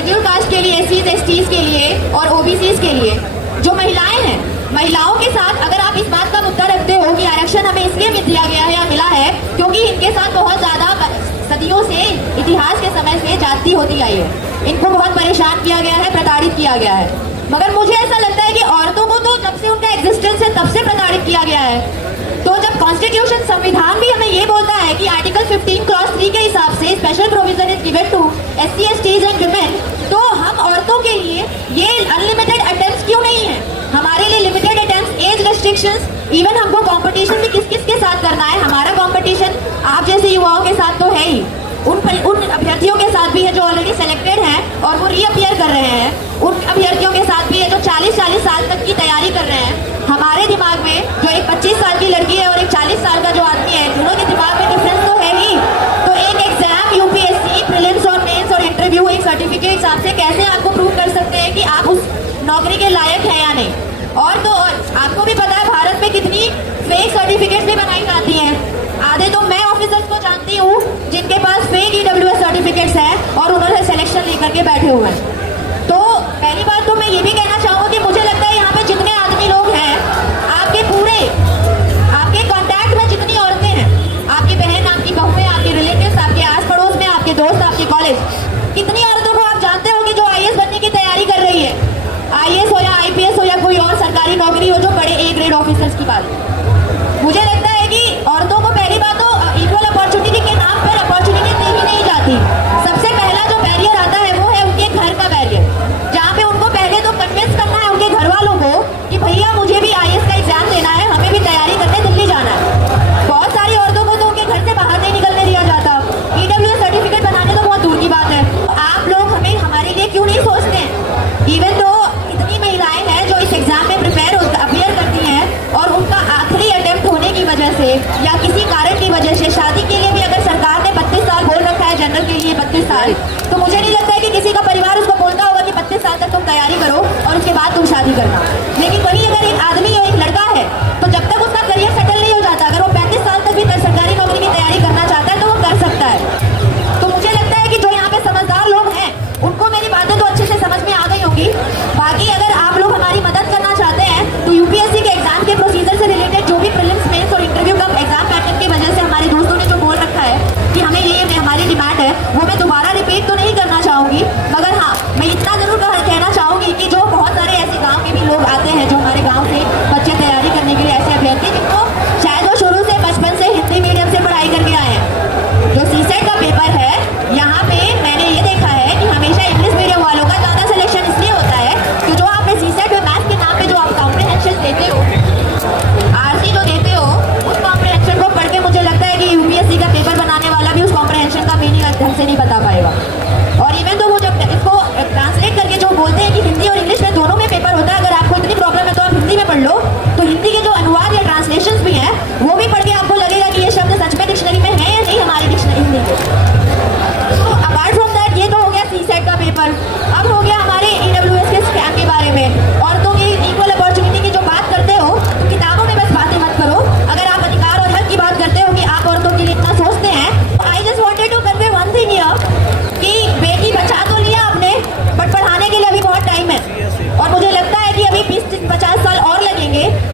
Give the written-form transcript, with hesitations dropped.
Schedule caste के लिए, एससीज STs के लिए और ओबीसीज के लिए जो महिलाएं हैं, महिलाओं के साथ अगर आप इस बात का मुद्दा रखते हो कि आरक्षण हमें इसलिए दिया गया है या मिला है क्योंकि इनके साथ बहुत ज्यादा सदियों से, इतिहास के समय से जाति होती आई है, इनको बहुत परेशान किया गया है, प्रताड़ित किया गया है। मगर मुझे ऐसा लगता है कि औरतों को तो जब से उनका एग्जिस्टेंस है तब से प्रताड़ित किया गया है। तो जब कॉन्स्टिट्यूशन, संविधान भी हमें ये बोलता है कि आर्टिकल 15 क्लॉज 3 के हिसाब से special provision is given to SC STs and women, तो हम औरतों के लिए ये अनलिमिटेड अटेम्प्ट्स क्यों नहीं है? हमारे लिए limited attempts, age restrictions, even हमको कंपटीशन भी किस किस के साथ करना है? हमारा कंपटीशन आप जैसे युवाओं के साथ तो है ही, उन अभ्यर्थियों के साथ भी है जो ऑलरेडी सेलेक्टेड हैं और वो रीअपियर कर रहे हैं, उन अभ्यर्थियों के साथ भी है जो 40-40 साल तक की तैयारी कर रहे हैं। हमारे दिमाग में जो एक 25 साल की लड़की है और एक 40 साल का जो आदमी है, दोनों के दिमाग में डिफरेंस तो है ही। तो एक एग्जाम यूपीएससी प्रीलिम्स और मेंस और इंटरव्यू एक सर्टिफिकेट के हिसाब से कैसे आपको प्रूव कर सकते हैं कि आप उस नौकरी के लायक हैं या नहीं? और तो और आपको भी पता है भारत में कितनी फेक सर्टिफिकेट्स भी बनाई जाती हैं। आधे तो मैं ऑफिसर्स को जानती हूँ जिनके पास फेक ईडब्ल्यूएस सर्टिफिकेट्स हैं और उन्होंने सिलेक्शन लेकर के बैठे हुए हैं। तो पहली बात तो मैं ये भी कहना चाहूँगी कि मुझे लगता है यहाँ पे जितने आदमी लोग हैं, आपके कॉन्टैक्ट में जितनी औरतें हैं, आपकी बहन, आपकी बहुएं, आपके रिलेटिव्स, आपके आस पड़ोस में, आपके दोस्त, आपके कॉलेज, कितनी औरतों को आप जानते हो कि जो आईएएस बनने की तैयारी कर रही है? आईएएस हो या आईपीएस हो या कोई और सरकारी नौकरी हो, जो बड़े ए ग्रेड ऑफिसर्स की बात। मुझे लगता है कि औरतों को पहली बात तो इक्वल अपॉर्चुनिटी के नाम पर अपॉर्चुनिटी दी ही नहीं जाती। सबसे पहला जो बैरियर आता है वो है उनके घर का बैरियर, जहाँ पे उनको पहले तो कन्विंस करना है उनके घर वालों को कि भैया मुझे भी आईएएस का एग्जाम देना है, हमें भी तैयारी करने दिल्ली जाना है। बहुत सारी औरतों को तो उनके घर से बाहर नहीं निकलने दिया जाता। ईडब्ल्यूएस सर्टिफिकेट बनाने तो बहुत दूर की बात है। आप लोग हमें हमारे लिए क्यों नहीं सोचते हैं? इवन तो इतनी महिलाएं हैं जो इस एग्जाम में अपियर करती हैं और उनका आखिरी अटेम्प्ट होने की वजह से या किसी कारण की वजह से, शादी के लिए भी अगर सरकार ने 32 साल बोल रखा है, जनरल के लिए 32 साल, तो मुझे नहीं लगता है कि किसी का परिवार उसको बोलता होगा कि 32 साल तक तुम तैयारी करो और उसके बाद तुम शादी करना। लेकिन वही अगर एक आदमी या एक लड़का है तो जब तक उसका करियर सेटल नहीं हो जाता, अगर वो 35 साल तक भी सरकारी नौकरी की तैयारी करना चाहता है तो वो कर सकता है। तो मुझे लगता है कि जो यहाँ पे समझदार लोग हैं उनको मेरी बातें तो अच्छे से समझ में आ गई होंगी। बाकी अगर आप लोग हमारी मदद करना चाहते हैं तो यूपीएससी के एग्जाम के प्रोसीजर से रिलेटेड जो भी प्रीलिम्स, मेंस और इंटरव्यू का एग्जाम पैटर्न की वजह से हमारे दोस्तों ने जो बोल रखा है कि हमें ये हमारी डिमांड है, वो मैं दोबारा रिपीट तो नहीं करना चाहूँगी, मगर हाँ मैं इतना जरूर कहना चाहूँगी कि जो बहुत सारे ऐसे गाँव के भी लोग आते हैं, जो हमारे गाँव से बच्चे तैयारी करने के लिए ऐसे अभ्यर्थी जिनको शायद वो शुरू से बचपन से हिंदी मीडियम से पढ़ाई करके आए हैं। जो सीसेट का पेपर है, यहाँ पे मैंने ये देखा है कि हमेशा इंग्लिश मीडियम वालों का ज़्यादा सिलेक्शन इसलिए होता है कि जो आपने सीसेट में मैथ्स के नाम पे जो आप कॉम्प्रिहेंशन देते हो, आरसी जो देते हो, उस कॉम्प्रिहेंशन को पढ़ के मुझे लगता है कि यूपीएससी का पेपर बनाने वाला भी उस कॉम्प्रिहेंशन का मीनिंग ढंग से नहीं बता पाएगा। और इवन तो वो जब इसको ट्रांसलेट करके जो बोलते हैं कि हिंदी और इंग्लिश में दोनों में पेपर होता है, अगर आपको इतनी प्रॉब्लम है तो आप हिंदी में पढ़ लो, तो हिंदी के जो अनुवाद या ट्रांसलेशंस भी हैं वो भी पढ़ के आपको